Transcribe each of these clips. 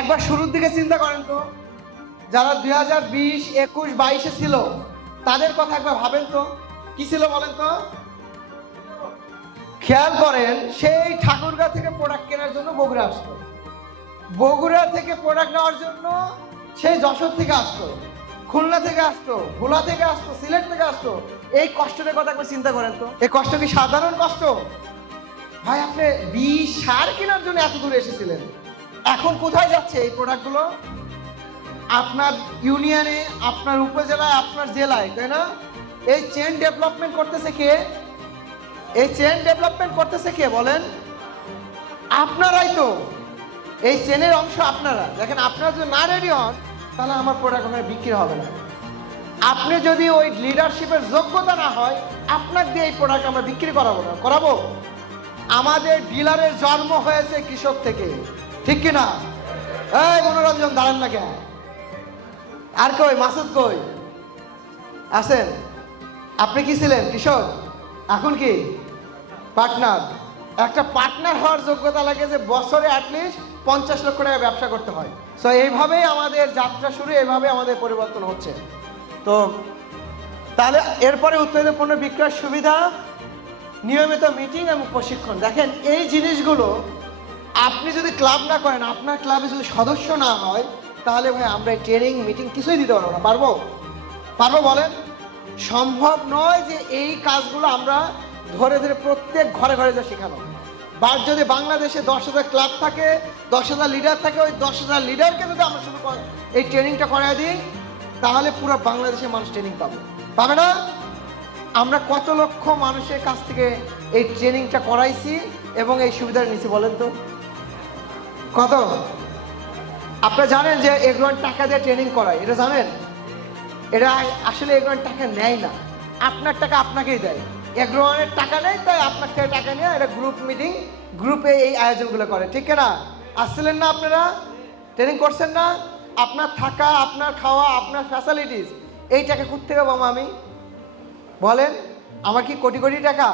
একবার শুরুর দিকে চিন্তা করেন তো। যারা দুই হাজার বিশ, একুশ, বাইশে ছিল, তাদের কথা একবার ভাবেন তো। কি ছিল বলেন তো? খেয়াল করেন, সেই ঠাকুরগাঁ থেকে প্রোডাক্ট কেনার জন্য বগুড়া আসতো। বগুড়া থেকে প্রোডাক্ট নেওয়ার জন্য সেই যশোর থেকে আসতো, খুলনা থেকে আসতো, ভোলা থেকে আসতো, সিলেট থেকে আসতো। এই কষ্টটার কথা একবার চিন্তা করেন তো। এই কষ্ট কি সাধারণ কষ্ট? ভাই, আপনি বিষ সার কেনার জন্য এত দূরে এসেছিলেন। এখন কোথায় যাচ্ছে এই প্রোডাক্টগুলো আপনার ইউনিয়নে, আপনার উপজেলায়, আপনার জেলায়, তাই না? এই চেন ডেভেলপমেন্ট করতেছে কে? এই চেন ডেভেলপমেন্ট করতেছে কে বলেন? আপনারাই তো। এই চেনের অংশ আপনারা। দেখেন, আপনারা যদি না রেডি হন, তাহলে আমার প্রোডাক্ট ওখানে বিক্রি হবে না। আপনি যদি ওই লিডারশিপের যোগ্যতা না হয়, আপনার দিয়ে এই প্রোডাক্ট আমরা বিক্রি করাবো না। করাবো? আমাদের ডিলারের জন্ম হয়েছে কৃষক থেকে। ঠিক কি না এই মনোরঞ্জন, দাঁড়ান না কেন? আর কই, মাসুদ কই? আছেন? আপনি কি ছিলেন কৃষক এখন কি? পার্টনার। একটা পার্টনার হওয়ার যোগ্যতা লাগে যে বছরে অ্যাটলিস্ট পঞ্চাশ লক্ষ টাকা ব্যবসা করতে হয়। সো এইভাবেই আমাদের যাত্রা শুরু এইভাবে আমাদের পরিবর্তন হচ্ছে। তো, তাহলে এরপরে উৎপাদিত পণ্য বিক্রয়ের সুবিধা, নিয়মিত মিটিং এবং প্রশিক্ষণ। দেখেন, এই জিনিসগুলো আপনি যদি ক্লাব না করেন, আপনার ক্লাবে যদি সদস্য না হয়, তাহলে ভাই আমরা ট্রেনিং মিটিং কিছুই দিতে পারব না। পারব? পারব বলেন? সম্ভব নয় যে এই কাজগুলো আমরা ধরে ধরে প্রত্যেক ঘরে ঘরে যা শেখানো বা যদি বাংলাদেশে দশ হাজার ক্লাব থাকে, দশ হাজার লিডার থাকে, ওই দশ হাজার লিডারকে যদি আমরা শুধু এই ট্রেনিংটা করাই দিই, তাহলে পুরো বাংলাদেশের মানুষ ট্রেনিং পাবে। পাবে না? আমরা কত লক্ষ মানুষের কাছ থেকে এই ট্রেনিংটা করাইছি এবং এই সুবিধাটা নিছি বলেন তো। কত? আপনারা জানেন যে এগুলোর টাকা দিয়ে ট্রেনিং করায়, এটা জানেন? এটা আসলে এগুলোর টাকা নেয় না। আপনার টাকা আপনাকেই দেয়। এগ্রোয়ানের টাকা নেই, তাই আপনার থেকে টাকা নিয়ে এটা গ্রুপ মিটিং গ্রুপে এই আয়োজনগুলো করে। ঠিক না আসছিলেন না আপনারা? ট্রেনিং করছেন না? আপনার থাকা, আপনার খাওয়া, আপনার ফ্যাসিলিটিস এই টাকা কোথেকে পাবো আমি? বলেন, আমার কি কোটি কোটি টাকা?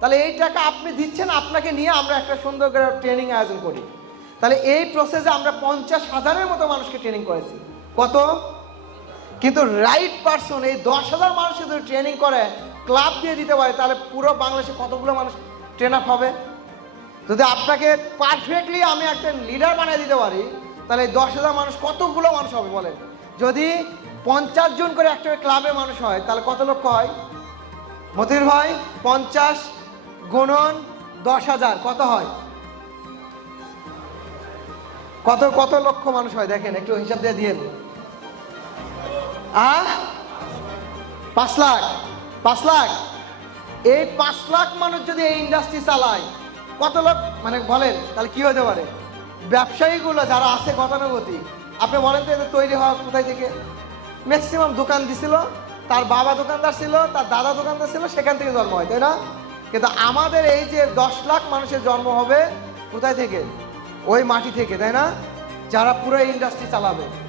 তাহলে এই টাকা আপনি দিচ্ছেন, আপনাকে নিয়ে আমরা একটা সুন্দর করে ট্রেনিং আয়োজন করি। তাহলে এই প্রসেসে আমরা পঞ্চাশ হাজারের মতো মানুষকে ট্রেনিং করেছি। কত? কিন্তু রাইট পারসন এই দশ হাজার মানুষকে যদি ট্রেনিং করে ক্লাব দিয়ে দিতে পারে, তাহলে পুরো বাংলাদেশে কতগুলো মানুষ ট্রেন আপ হবে? যদি আপনাকে পারফেক্টলি আমি একটা লিডার বানিয়ে দিতে পারি, তাহলে এই দশ হাজার মানুষ কতগুলো মানুষ হবে বলেন? যদি পঞ্চাশ জন করে একটা ক্লাবে মানুষ হয়, তাহলে কত লক্ষ হয়? মতির ভাই, পঞ্চাশ গুণন দশ হাজার, কত হয়? কত কত লক্ষ মানুষ হয়? দেখেন, একটু হিসাব দিয়ে দিয়েন। আহ? পাঁচ লাখ পাঁচ লাখ। এই পাঁচ লাখ মানুষ যদি এই ইন্ডাস্ট্রি চালায়, কত লোক মানে বলেন, তাহলে কি হতে পারে? ব্যবসায়ীগুলো যারা আছে গতানুগতিক, আপনি বলেন তো এদের তৈরি হওয়া কোথায় থেকে? ম্যাক্সিমাম দোকান দিছিল, তার বাবা দোকানদার ছিল, তার দাদা দোকানদার ছিল, সেখান থেকে জন্ম হয়, তাই না? কিন্তু আমাদের এই যে দশ লাখ মানুষের জন্ম হবে কোথায় থেকে? ওই মাটি থেকে তাই না? যারা পুরো ইন্ডাস্ট্রি চালাবে।